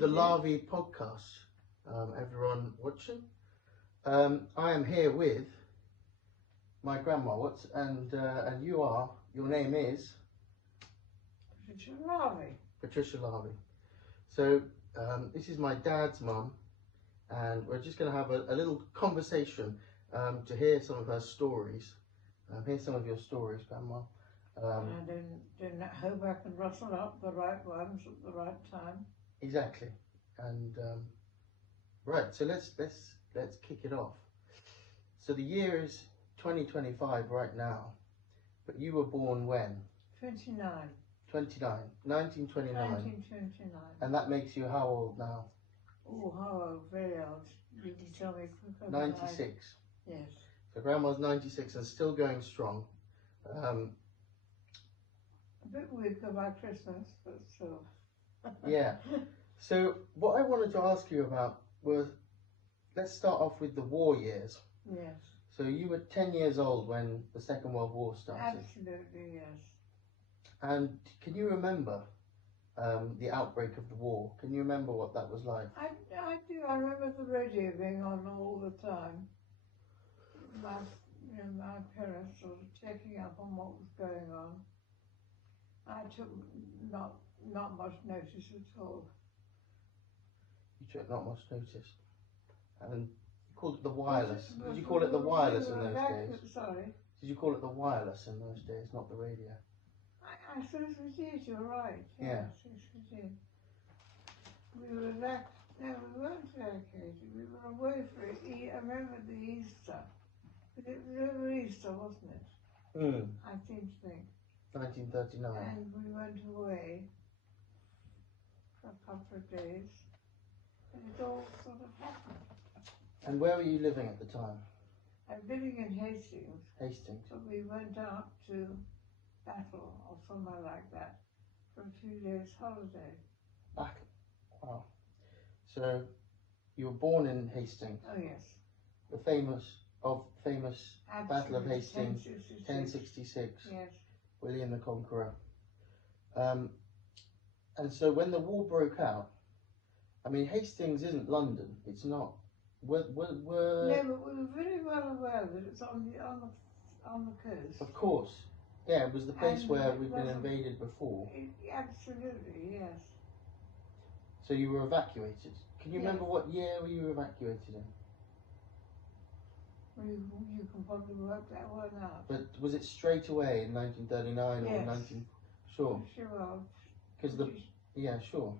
the Lavy podcast, everyone watching. I am here with my grandma. And your name is Patricia Lavy. Patricia Lavy. So this is my dad's mum, and we're just going to have a little conversation to hear some of her stories. Hear some of your stories, Grandma. I didn't hope I can rustle up the right ones at the right time. Exactly. And right, so let's kick it off. So the year is 2025 right now, but you were born when? 29. 1929. 1929. And that makes you how old now? Oh, how old? Very old. You can tell me quicker. 96. Yes. So Grandma's 96 and still going strong. A bit weaker by Christmas, but still. Yeah. So what I wanted to ask you about was, let's start off with the war years. Yes. So you were 10 years old when the Second World War started. Absolutely, yes. And can you remember the outbreak of the war? Can you remember what that was like? I do. I remember the radio being on all the time. My parents sort of checking up on what was going on. I took not much notice at all. You took not much notice. And you called it the wireless. Did you call it the wireless in those days? Sorry? Did you call it the wireless in those days, not the radio? I suppose we did, you're right. Yeah. Yes, we did. We were no, we weren't evacuated. We were away for it. I remember the Easter. But it was over Easter, wasn't it? I seem to think. 1939. And we went away for a couple of days. And it all sort of happened. And where were you living at the time? I'm living in Hastings. Hastings. So we went out to Battle or somewhere like that for a few days holiday. Battle. Wow. So you were born in Hastings. Oh yes. The famous Battle of Hastings, 1066. Yes. William the Conqueror. And so when the war broke out, I mean, Hastings isn't London. It's not. No, but we were very well aware that it's on the coast. Of course. Yeah, it was the place where we'd been invaded before. Absolutely, yes. So you were evacuated. Can you remember what year you were evacuated in? Well, you can probably work that one out. But was it straight away in 1939 or 19? Sure. Sure. Because yeah, sure.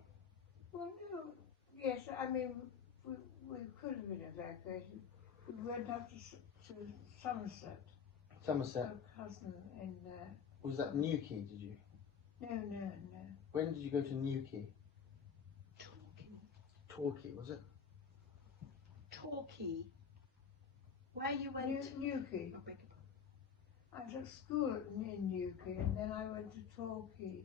Well, no. Yes, I mean, we could have been evacuated. We went up to Somerset. Somerset. A cousin in there. Was that Newquay, did you? No. When did you go to Newquay? Torquay, was it? Torquay. Where you went to? Newquay. I was at school in Newquay, and then I went to Torquay.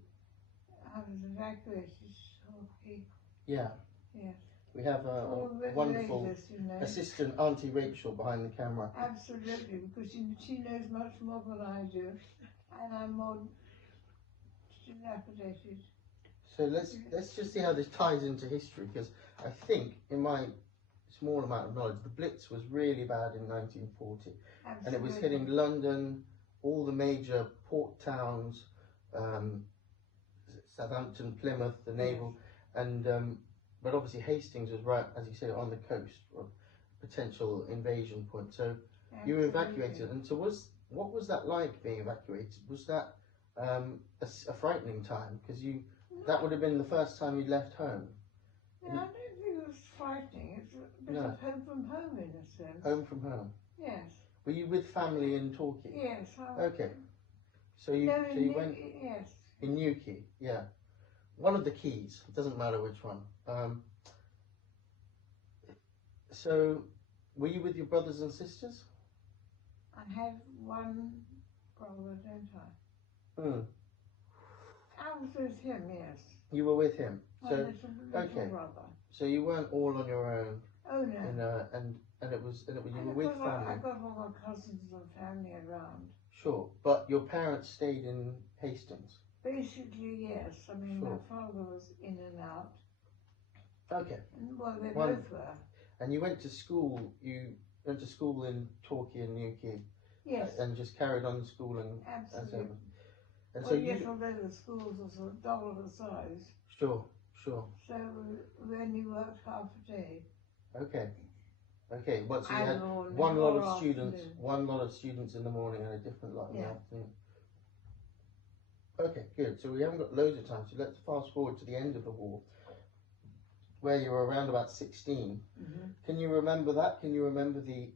I was evacuated to Torquay. Yeah. Yes. We have a wonderful assistant, Auntie Rachel, behind the camera. Absolutely, because she knows much more than I do, and I'm more dilapidated. So let's just see how this ties into history, because I think, in my small amount of knowledge, the Blitz was really bad in 1940, Absolutely. and it was hitting London, all the major port towns, Southampton, Plymouth, the naval, and but obviously Hastings was right, as you say, on the coast, or potential invasion point. So you were evacuated, and so what was that like, being evacuated? Was that a frightening time? Because that would have been the first time you'd left home. No, I don't think it was frightening. It's a bit of home from home, in a sense. Home from home. Yes. Were you with family in Torquay? Yes. Okay. So you went in Newquay, yeah. One of the keys. It doesn't matter which one. So, were you with your brothers and sisters? I have one brother, don't I? I was with him, yes. You were with him. So little brother. So you weren't all on your own. Oh no. And it was you were with family. I got all my cousins and family around. Sure, but your parents stayed in Hastings. Basically, yes. I mean, my father was in and out. Okay. Well, they One- both were. And you went to school. You went to school in Torquay and Newquay, Yes, and just carried on schooling as absolutely. ever. And Well, so yes, you. although the schools are sort of double the size, Sure. Sure. so we only worked half a day. Okay. Okay. What? So you Either had morning one lot or of students. afternoon. One lot of students in the morning and a different lot in the Yeah. afternoon. Okay. Good. So we haven't got loads of time. So let's fast forward to the end of the war, where you were around about 16. Mm-hmm. Can you remember that? Can you remember the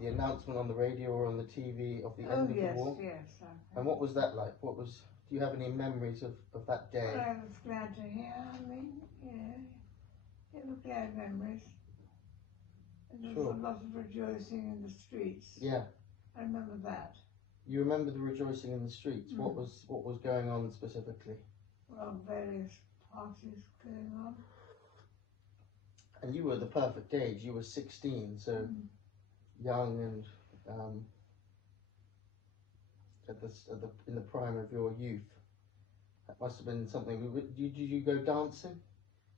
announcement on the radio or on the TV of the Oh, end of yes, the war? yes. And what was that like? Do you have any memories of that day? Well, I was glad to hear. I mean, they were glad memories. And there was Sure. a lot of rejoicing in the streets. Yeah. I remember that. You remember the rejoicing in the streets? What was going on specifically? Well, various parties going on. And you were the perfect age. You were 16, so young and in the prime of your youth. That must have been something. Did you go dancing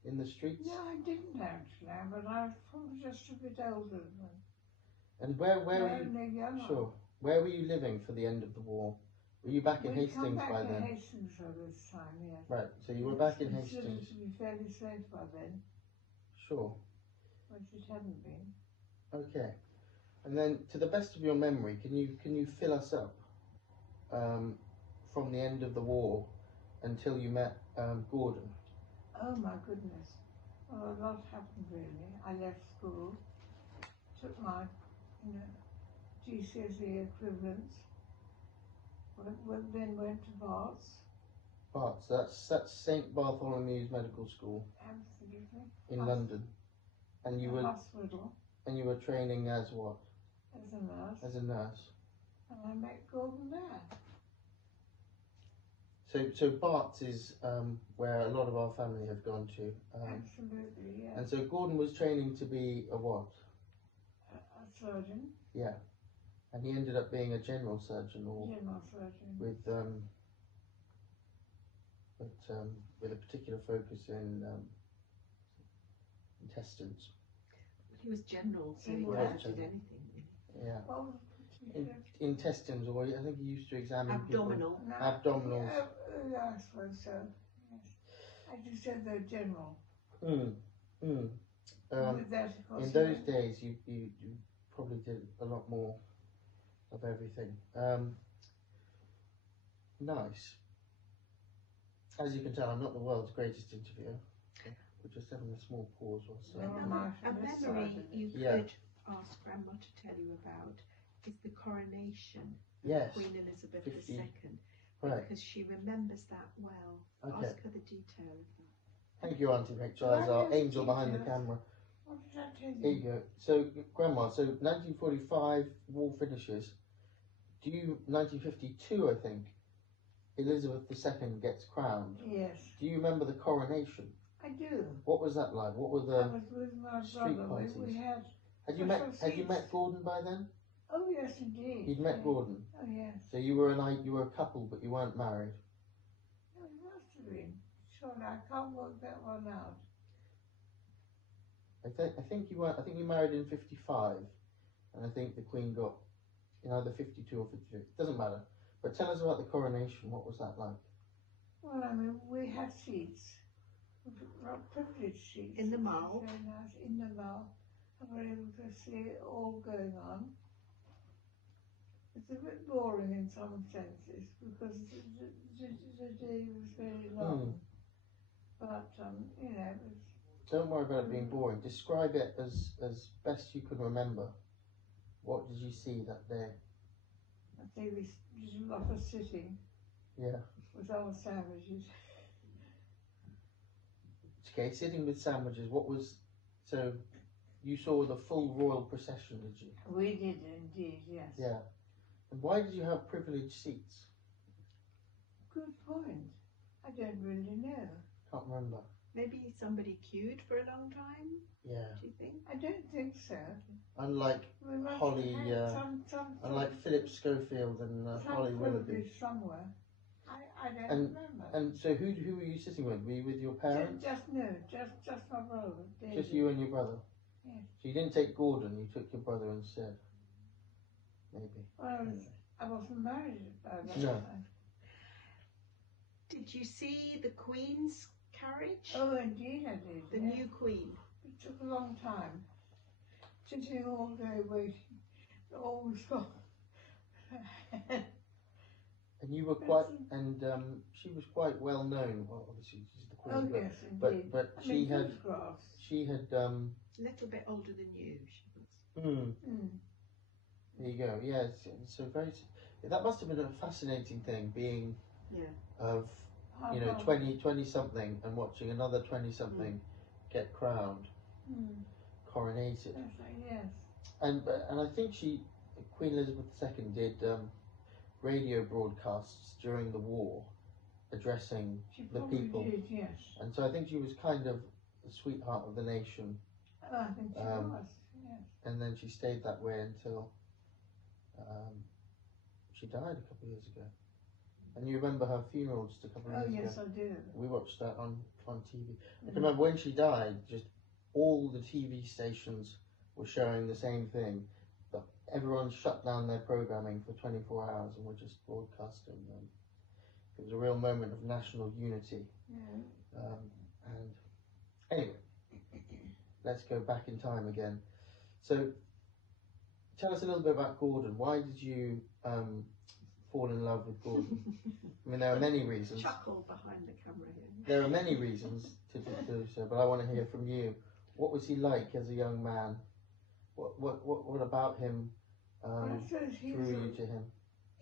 in the streets? No, I didn't actually, but I was probably just a bit older than them. And where were you? No, younger. Sure. Where were you living for the end of the war? Were you back in We'd come Hastings back by to then? Hastings by this time, yes. Right. So you were back in Considered Hastings. to be fairly safe by then, Sure. which it hadn't been. Okay. And then, to the best of your memory, can you fill us up from the end of the war until you met Gordon? Oh my goodness. Well, a lot happened really. I left school, took my, GCSE equivalents, then went to Barts. Barts. That's St Bartholomew's Medical School Absolutely. in London. And you were Hospital training as what? as a nurse. As a nurse. And I met Gordon there. So Barts is where a lot of our family have gone to. Absolutely, yeah. And so Gordon was training to be a what? A surgeon. Yeah. And he ended up being a general surgeon, or General surgeon. with a particular focus in intestines. He was general, so he He could was have did general. anything. Really. Yeah. What was particular? Intestines, or I think he used to examine Abdominal. No, Abdominals. Yeah, I suppose so. Yes. As you said, they're general. People. With that, of course, In those days, you probably did a lot more of everything. Nice. As you can tell, I'm not the world's greatest interviewer. We're just having a small pause whilst No. A memory you Yeah. could ask Grandma to tell you about is the coronation Yes. of Queen Elizabeth 50. II, Right. because she remembers that well. Okay. Ask her the detail of that. Thank you, Auntie Rachel, as our angel behind the camera. What did I tell Here you you? go. So, Grandma, 1945, war finishes. 1952, I think, Elizabeth II gets crowned. Yes, Do you remember the coronation? I do. What was that like? What were I the... was with my street brother. parties? We had. Had you met Gordon by then? Oh yes, indeed. You'd met Yeah. Gordon. Oh yes. So you were a couple, but you weren't married. Oh, it must have been. Sure, I can't work that one out. I think you were. I think you married in 55, and I think the Queen got in either 52 or 53. Doesn't matter. But tell us about the coronation. What was that like? Well, I mean, we had seats, privileged seats. In the which was mall? Very nice. In the mall. And we were able to see it all going on. It's a bit boring in some senses because the day was very long. But, it was. Don't worry about it being boring. Describe it as best you can remember. What did you see that day? I think we did a lot of sitting Yeah. with other sandwiches. Okay, sitting with sandwiches. So you saw the full royal procession, did you? We did indeed, yes. Yeah. And why did you have privileged seats? Good point. I don't really know. Can't remember. Maybe somebody queued for a long time, Yeah. do you think? I don't think so. Unlike We must Holly, have had some Philip Schofield and some Holly Willoughby. privilege somewhere. I don't And- remember. And so who were you sitting with? Were you with your parents? Just my brother. David. Just you and your brother? Yes. So you didn't take Gordon, you took your brother instead? Maybe. Well, I wasn't married by that No. time. Did you see the Queen's carriage? Oh, indeed I did. The yes. new Queen. It took a long time. Sitting all day waiting. Always gone. And you were quite, and she was quite well known. Well, obviously she's the Queen, Oh, but, yes, indeed. but I she mean, had, photographs. she had, A little bit older than you, she was. there you go. Yeah, so very. That must have been a fascinating thing, being of How you know come? 20 something and watching another 20 something get crowned, coronated, Yes. and I think Queen Elizabeth II did radio broadcasts during the war, addressing She the probably people, did, yes. and so I think she was kind of the sweetheart of the nation, Oh, I think she was, yes. and then she stayed that way until she died a couple of years ago. And you remember her funeral just a couple of Oh, years yes, ago? I do. We watched that on TV. I can remember when she died, just all the TV stations were showing the same thing. But everyone shut down their programming for 24 hours and were just broadcasting them. It was a real moment of national unity. Yeah. And anyway, let's go back in time again. So, tell us a little bit about Gordon. Why did you fall in love with Gordon? I mean, there are many reasons. Chuckle behind the camera here. There are many reasons to do so, but I want to hear from you. What was he like as a young man? What about him drew you to him?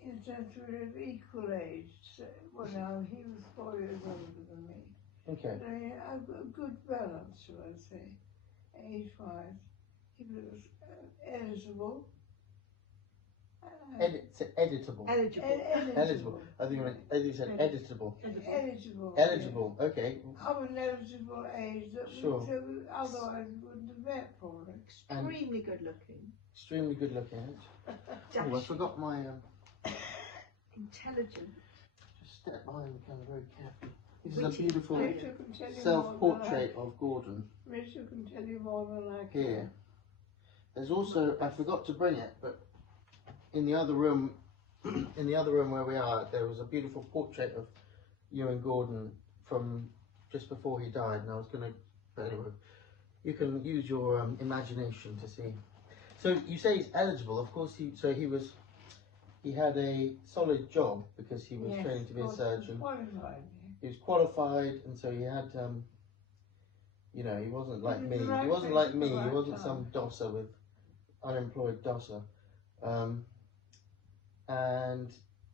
In terms of equal age, so, well, now he was 4 years older than me. Okay. But a good balance, shall I say, age-wise. He was eligible. Editable. Eligible. I think you said editable. Eligible. Eligible. Okay. Of an eligible age that Sure. otherwise we wouldn't have met, probably. Extremely good looking. Extremely good looking. Oh, I forgot my. Intelligent. Just step behind the camera very carefully. This Witty. is a beautiful Rachel can tell you self-portrait of Gordon. Rachel can tell you more than I can. Here. There's also, I forgot to bring it, but in the other room, where we are, there was a beautiful portrait of you and Gordon from just before he died. And I was going to, but anyway, you can use your imagination to see. So you say he's eligible. Of course, he had a solid job because he was trained to be a surgeon. Qualified. He was qualified, and so he had, you know, he wasn't like me. Right He wasn't place like at me. the He right wasn't time. some dosser with unemployed dosser. And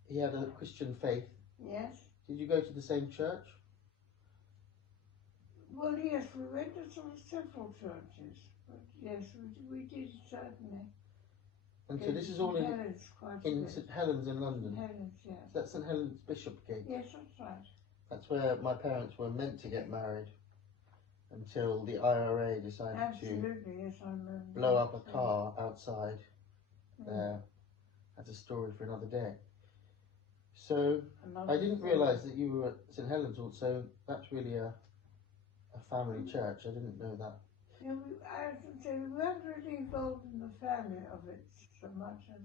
he had a Christian faith. Yes. Did you go to the same church? Well, yes, we went to several churches. But yes, we did certainly. And so this is all Helen's quite a in bit. St Helens in London. Helen's, yes. That's St Helens Bishopgate. Yes, that's right. That's where my parents were meant to get married until the IRA decided Absolutely, yes, I remember. to blow up a car outside there. That's a story for another day. So I didn't realise that you were at St Helens also. That's really a family church. I didn't know that. Yeah, I have to say, we weren't really involved in the family of it so much as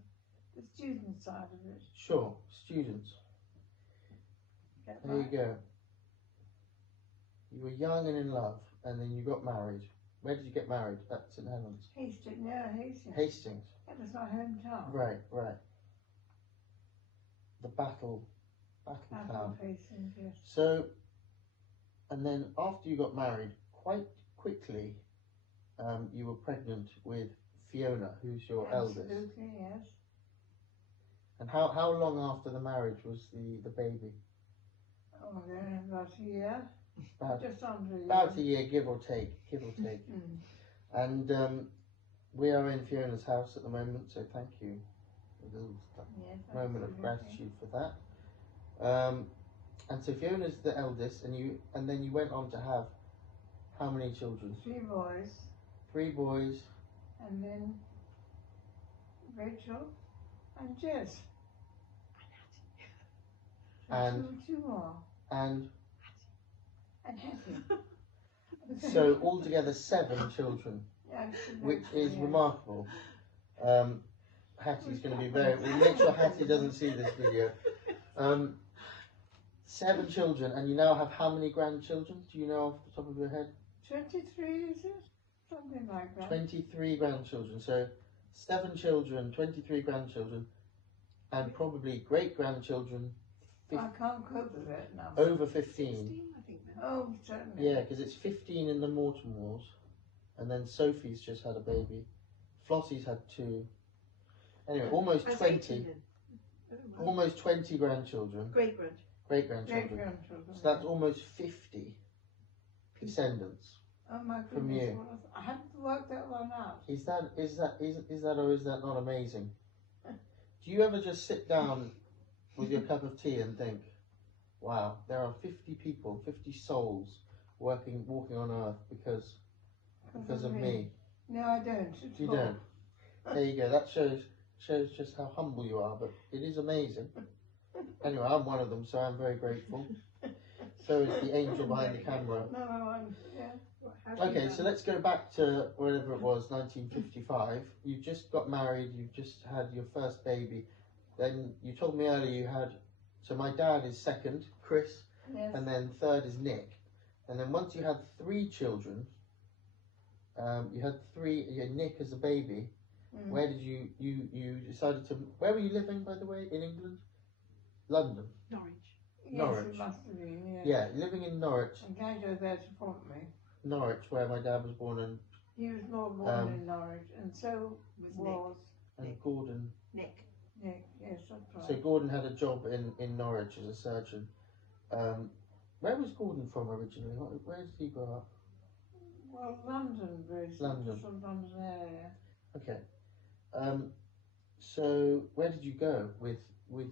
the student side of it. Sure, students. That There you right? go. You were young and in love, and then you got married. Where did you get married? At St Helens. Hastings. Hastings. That was my hometown. Right. The battle town. Hastings, yes. So, and then after you got married, quite quickly, you were pregnant with Fiona, who's your eldest. Absolutely, yes. And how long after the marriage was the baby? Oh, then about a year. About, Just under a year. about a year, give or take. And we are in Fiona's house at the moment, so thank you. A little Yes, moment of absolutely. gratitude for that. And so Fiona's the eldest, and then you went on to have how many children? 3 boys, 3 boys. and then Rachel and Jess. And two more. and Hattie. so altogether 7 children, which is remarkable. Hattie's going to be very. We'll make sure Hattie doesn't see this video. 7 children, and you now have how many grandchildren? Do you know off the top of your head? 23, is it? Something like that. 23 grandchildren. So 7 children, 23 grandchildren, and probably great grandchildren. I can't cope with it now. Over 15. 16, I think. Oh, certainly. Yeah, because it's 15 in the Mortimores, and then Sophie's just had a baby. Flossie's had 2. Anyway, almost That's 20. 18 then. Oh, wow. Almost 20 grandchildren. Great grandchildren. Great grandchildren. Great-grandchildren. So that's almost 50 descendants. Oh my from goodness, you. I haven't worked that one out. Is that or is that not amazing? Do you ever just sit down with your cup of tea and think, wow, there are 50 people, 50 souls walking on earth because of me? No, I don't. You don't. There you go. That shows just how humble you are, but it is amazing. Anyway, I'm one of them, so I'm very grateful. So is the angel behind the camera. No, yeah. Okay, so let's go back to whatever it was, 1955. You just got married, you just had your first baby. Then you told me earlier you had, so my dad is second, Chris, Yes. and then third is Nick. And then once you had 3 children, you had Nick as a baby. Where did you decided to, where were you living, by the way, in England? London. Norwich. Yes, Norwich. it must have been, yes. Yeah, living in Norwich. And Gajo there to prompt me. Norwich, where my dad was born, and He was not born in Norwich, and so was Nick. Gordon. Nick. Nick. Yes, that's right. So Gordon had a job in Norwich as a surgeon. Where was Gordon from originally? Where did he grow up? Well, London, basically. London. From London area. Okay. So where did you go with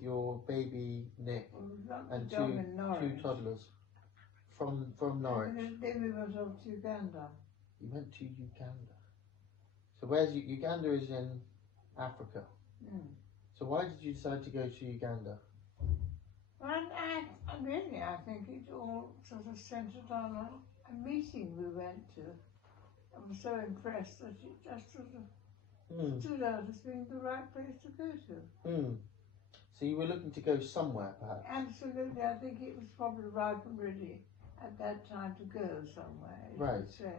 your baby Nick Well, we got and the job in Norwich. 2 toddlers from Norwich? And then we went off to Uganda. You went to Uganda. So where's Uganda? Is in Africa. So why did you decide to go to Uganda? Well, I think it all sort of centred on a meeting we went to. I was so impressed that it just sort of stood out as being the right place to go to. So you were looking to go somewhere, perhaps? Absolutely, I think it was probably ripe and ready at that time to go somewhere, as Right. you say.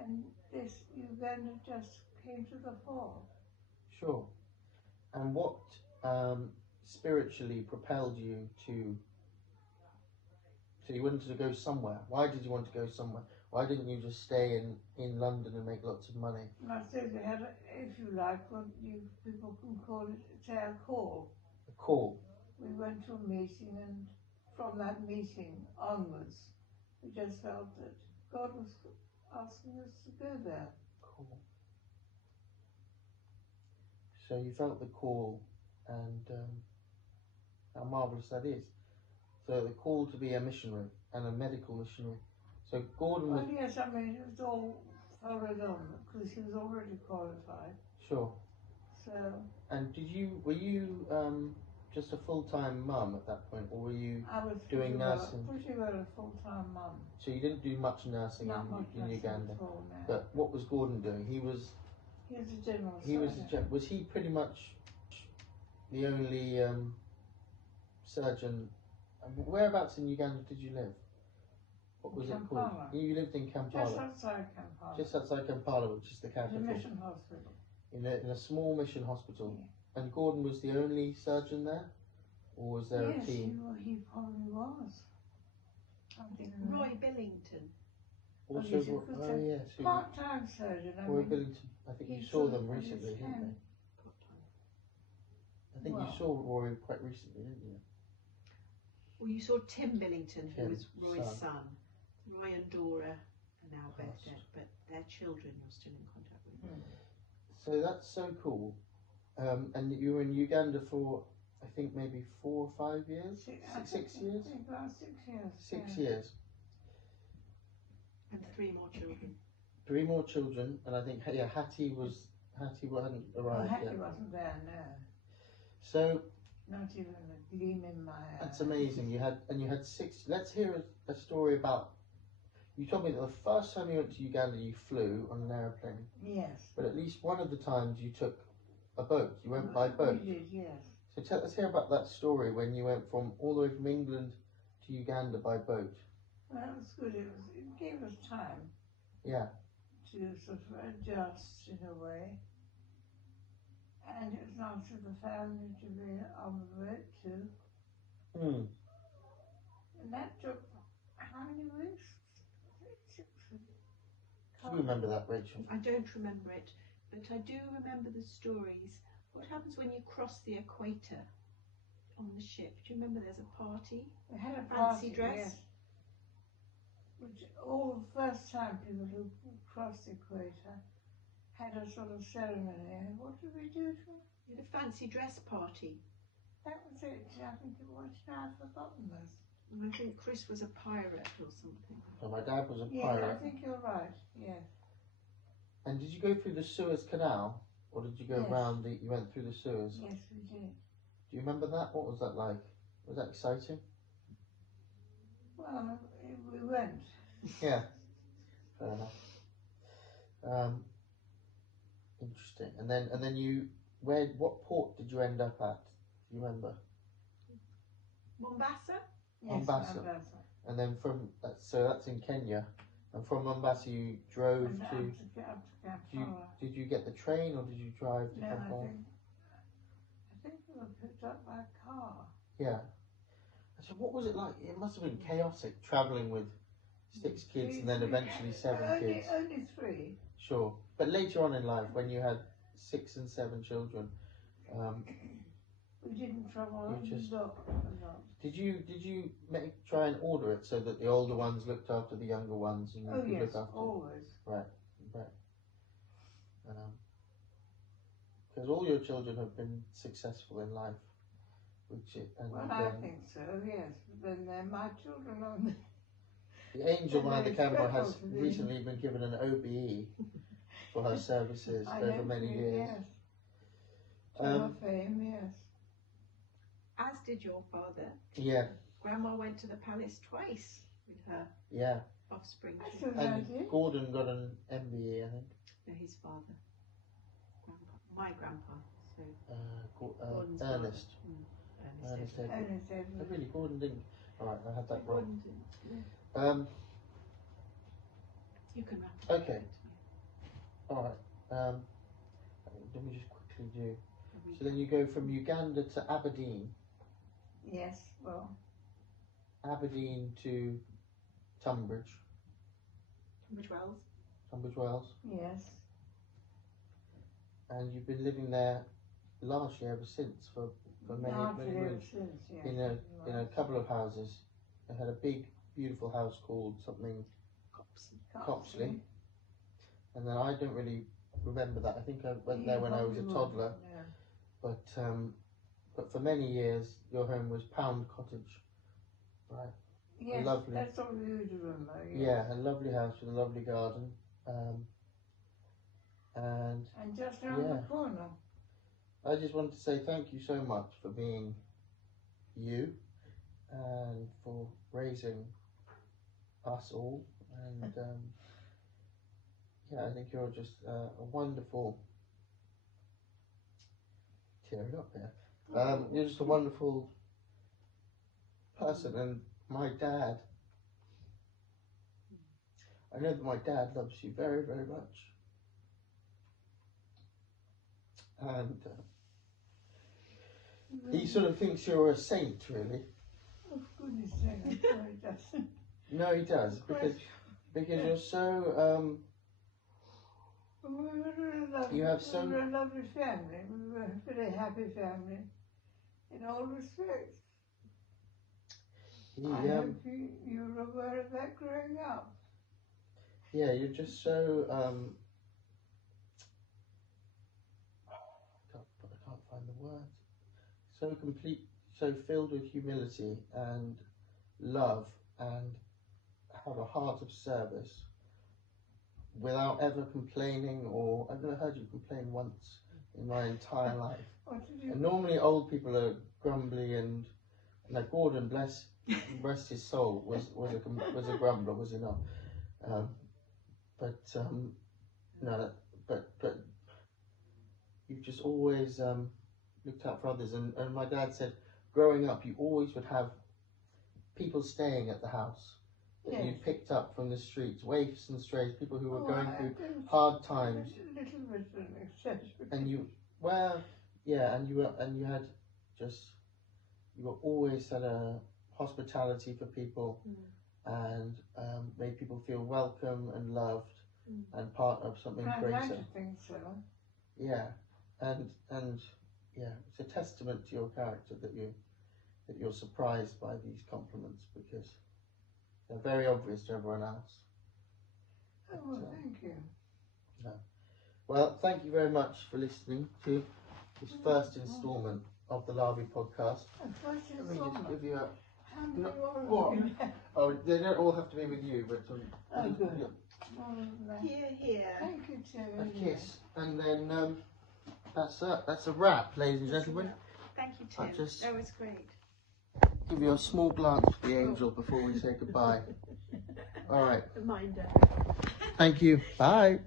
And this Uganda just came to the fore. Sure. And what spiritually propelled you to? So you wanted to go somewhere. Why did you want to go somewhere? Why didn't you just stay in London and make lots of money? And I said we had, if you like, what you people can call it, say a call. A call. We went to a meeting, and from that meeting onwards, we just felt that God was asking us to go there. Cool. So you felt the call, and how marvellous that is. So the call to be a missionary and a medical missionary. So Gordon was... Well, yes, I mean, it was all followed on, because he was already qualified. Sure. So... And were you just a full-time mum at that point, or were you I was doing nursing? Pretty well a full-time mum. So you didn't do much nursing Not much in nursing Uganda. at all, no. But what was Gordon doing? He was a general surgeon. Was he pretty much the only surgeon? Whereabouts in Uganda did you live? What was it called? Kampala. You lived in Kampala. Just outside Kampala. Just outside Kampala, which is the The capital. mission hospital. In a small mission hospital. And Gordon was the only surgeon there? Or was there a team? Yes, he probably was. I didn't know. Roy Billington. Also, yes, it was yes. Part-time surgeon. Roy Billington. I think you he saw sort them of recently, his didn't hand. you? I think you saw Roy quite recently, didn't you? Well, you saw Tim Billington, who Tim, was Roy's son. son. Roy and Dora are now both Yes. dead, but their children you're still in contact with. So that's so cool. And you were in Uganda for, I think, maybe 4 or 5 years? 6 years? I think about 6 years. 6 yeah. years. And 3 more children. 3 more children, and I think, Hattie hadn't Well, arrived Hattie yet. wasn't there, no. So, Not even a gleam in my eye. That's amazing. You had 6. Let's hear a story about. You told me that the first time you went to Uganda, you flew on an airplane. Yes. But at least one of the times you took a boat. You went by boat. We did, yes. So let's hear about that story when you went from all the way from England to Uganda by boat. Well, that was good. It gave us time. Yeah. To sort of adjust in a way. And it was nice for the family to be on the boat too. Hmm. And that took how many weeks? 6 weeks. Do you remember that, Rachel? I don't remember it, but I do remember the stories. What happens when you cross the equator on the ship? Do you remember there's a party? We had a Fancy party, dress? yes. Which all the first time people who crossed the equator had a sort of ceremony. And what did we do to them? You had a fancy dress party. That was it. I think it was. Now I've forgotten this. And I think Chris was a pirate or something. So my dad was a Yeah, pirate. I think you're right. Yes. And did you go through the Suez Canal, or did you go Yes. round the? You went through the Suez. Yes, we did. Do you remember that? What was that like? Was that exciting? Well, we went. Yeah. Fair enough. Interesting. And then you, what port did you end up at? Do you remember? Mombasa? Yes, Mombasa. And then so that's in Kenya. And from Mombasa you drove And to. up to Kampala. Did you get the train or did you drive to No, Kampala? I think we were picked up by a car. Yeah. So what was it like? It must have been chaotic travelling with 6 kids and then eventually 7 kids. Only 3. Sure. But later on in life, when you had 6 and 7 children, we didn't travel You just- a lot. did you try and order it so that the older ones looked after the younger ones and you Oh could yes, look after? always. Right. Because all your children have been successful in life, Well, I think so. Yes, but then they're my children on the angel behind the It's camera dreadful has to be- recently been given an OBE for her services I over know, many years. Yes. To her Um, fame, yes. As did your father. yeah, Grandma went to the palace twice with her yeah. offspring. That's children. a good And idea. Gordon got an MBE, I think. No, his father. Grandpa. My grandpa. So Gordon's Ernest. father. Ernest Edward. Edward. Only said Oh, really, Gordon didn't. All right, I had that wrong. Gordon didn't, yeah. You can wrap it. Okay. All right. Let me just quickly do. So then you go from Uganda to Aberdeen, yes, well, Aberdeen to Tunbridge, Tunbridge Wells. Wales, yes. and you've been living there largely ever since for many Largely ever years. since, yes. In a couple of houses. They had a big, beautiful house called something Copsley. And then I don't really remember that. I think I went there when I was a toddler. Yeah. But for many years, your home was Pound Cottage, right? Yes, Lovely. that's what we would remember. Yes. Yeah, a lovely house with a lovely garden. And And just around Yeah. the corner. I just wanted to say thank you so much for being you and for raising us all. And yeah, I think you're just a wonderful. Tearing up here. You're just a wonderful person, and my dad. I know that my dad loves you very, very much, and he sort of thinks you're a saint, really. Oh, goodness sake, I'm sure it doesn't. No, he does, because you're so. You have so- We were a lovely family. We were a very happy family in all respects. I He, hope you were aware of that growing up. yeah, you're just so. I can't find the words. So complete, so filled with humility and love, and have a heart of service without ever complaining, or I've never heard you complain once in my entire life. What did you? And normally old people are grumbly and like Gordon, bless his soul, was a grumbler, was he not? No, but you've just always looked out for others. And my dad said, growing up, you always would have people staying at the house that Yes. you picked up from the streets, waifs and strays, people who were Oh, going I through don't- hard times. A little bit of an excess. And you, well, yeah, and you were always had a hospitality for people, and made people feel welcome and loved and part of something I'd greater. like to think so. Yeah, and yeah, it's a testament to your character that you're surprised by these compliments, because they're very obvious to everyone else. Oh, well, thank you. Well, thank you very much for listening to this first instalment of the Lavy podcast. First Let me just give you a... How many No, more? what? Oh, they don't all have to be with you, but Oh, good. Here, here. Thank you, Terry. a kiss, and then that's a wrap, ladies and gentlemen. Thank you, I Tim. just- That was great. Give you a small glance for the angel before we say goodbye. All right. Reminder. Thank you. Bye.